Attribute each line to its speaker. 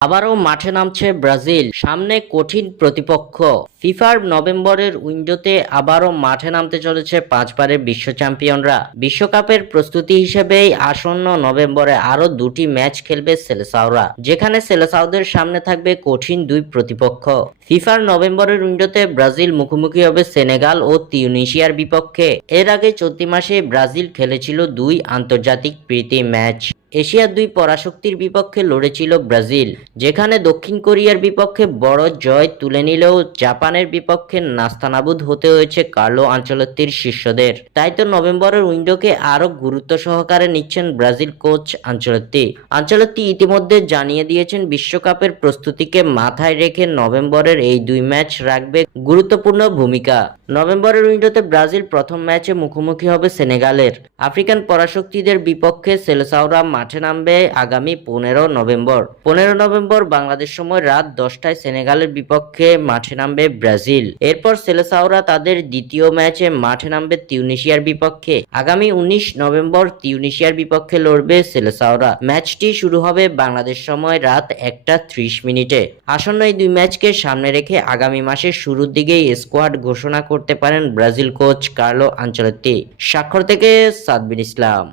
Speaker 1: আবারও মাঠে নামছে ব্রাজিল, সামনে কঠিন প্রতিপক্ষ। ফিফার নভেম্বরের উইন্ডোতে আবারও মাঠে নামতে চলেছে পাঁচবারের বিশ্ব চ্যাম্পিয়নরা। বিশ্বকাপের প্রস্তুতি হিসেবেই আসন্ন নভেম্বরে আরও দুটি ম্যাচ খেলবে সেলেসাওরা, যেখানে সেলেসাওদের সামনে থাকবে কঠিন দুই প্রতিপক্ষ। ফিফার নভেম্বরের উইন্ডোতে ব্রাজিল মুখোমুখি হবে সেনেগাল ও তিউনিশিয়ার বিপক্ষে। এর আগে চলতি মাসে ব্রাজিল খেলেছিল দুই আন্তর্জাতিক প্রীতি ম্যাচ। এশিয়ার দুই পরাশক্তির বিপক্ষে লড়েছিল ব্রাজিল, যেখানে দক্ষিণ কোরিয়ার বিপক্ষে বড় জয় তুলে নিলেও জাপানের বিপক্ষে নাস্তানাবুদ হতে হয়েছে কার্লো আঞ্চলত্তির শিষ্যদের। তাই তো নভেম্বরের উইন্ডোকে আরও গুরুত্ব সহকারে নিচ্ছেন ব্রাজিল কোচ আঞ্চলত্তি। আঞ্চলত্তি ইতিমধ্যে জানিয়ে দিয়েছেন বিশ্বকাপের প্রস্তুতিকে মাথায় রেখে নভেম্বরের এই দুই ম্যাচ রাখবে গুরুত্বপূর্ণ ভূমিকা। নভেম্বরের উইন্ডোতে ব্রাজিল প্রথম ম্যাচে মুখোমুখি হবে সেনেগালের। আফ্রিকান পরাশক্তিদের বিপক্ষে সেলেসাওরা মাঠে নামবে আগামী পনেরো নভেম্বর। পনেরো নভেম্বর বাংলাদেশ সময় রাত দশটায় সেনেগালের বিপক্ষে মাঠে নামবে ব্রাজিল। এরপর সেলেসাওরা তাদের দ্বিতীয় ম্যাচে মাঠে নামবে তিউনিশিয়ার বিপক্ষে। আগামী উনিশ নভেম্বর তিউনিশিয়ার বিপক্ষে লড়বে সেলেসাওরা। ম্যাচটি শুরু হবে বাংলাদেশ সময় রাত একটা ত্রিশ মিনিটে। আসন্ন এই দুই ম্যাচকে সামনে রেখে আগামী মাসের শুরুর দিকেই স্কোয়াড ঘোষণা করতে পারেন ব্রাজিল কোচ কার্লো আঞ্চলত্তি। স্বাক্ষর থেকে সাদবিন ইসলাম।